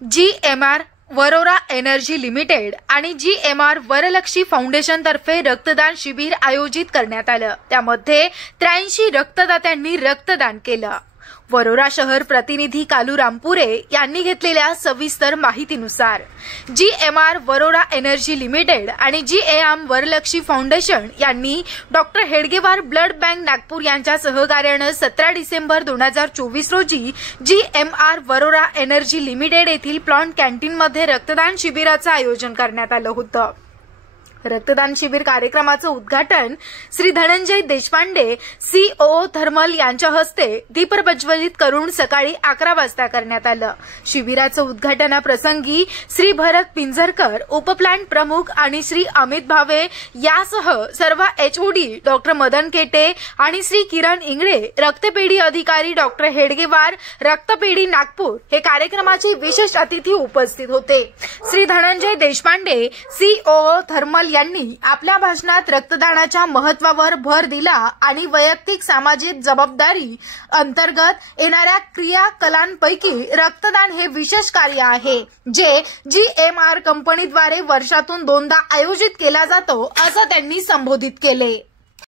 GMR Warora energy limited आणि GMR Varalakshmi foundation तर्फे रक्तदान शिबिर आयोजित करण्यात आलं। त्यामध्ये 83 रक्तदात्यांनी रक्तदान केलं। वरोरा शहर प्रतिनिधी कालू रामपुरे यांनी घेतलेल्या सविस्तर माहितीनुसार GMR वरोरा एनर्जी लिमिटेड आणि GMR वरलक्ष्मी फाउंडेशन यांनी doctor Hedgewar blood bank Nagpur यांच्या सहकार्याने 17 डिसेंबर 2024 रोजी GMR वरोरा एनर्जी लिमिटेड येथील प्लांट कॅन्टीनमध्ये रक्तदान शिबिराचे आयोजन करण्यात आलं होतं। रक्तदान शिबिर कार्यक्रमाचे उद्घाटन श्री धनंजय देशपांडे COO थर्मल यांच्या हस्ते दीप प्रज्वलित करून सकाळी 11 वाजता करण्यात आलं। शिबिराचे उद्घाटनाप्रसंगी श्री भरत पिंजरकर उपप्लांट प्रमुख आणि श्री अमित भावे यासह सर्व HOD डॉक्टर मदन केटे आणि श्री किरण इंगळे रक्तपेढी अधिकारी डॉक्टर हेडगेवार रक्तपेढी नागपूर हे कार्यक्रमाचे विशेष अतिथी उपस्थित होते। श्री धनंजय देशपांडे COO थर्मल यांनी आपल्या भाषणात रक्तदानाच्या महत्त्वावर भर दिला आणि वैयक्तिक सामाजिक जबाबदारी अंतर्गत येणाऱ्या क्रियाकलांपैकी रक्तदान हे विशेष कार्य आहे जे GMR कंपनीद्वारे वर्षातून 2दा आयोजित केला जातो असं त्यांनी संबोधित केले।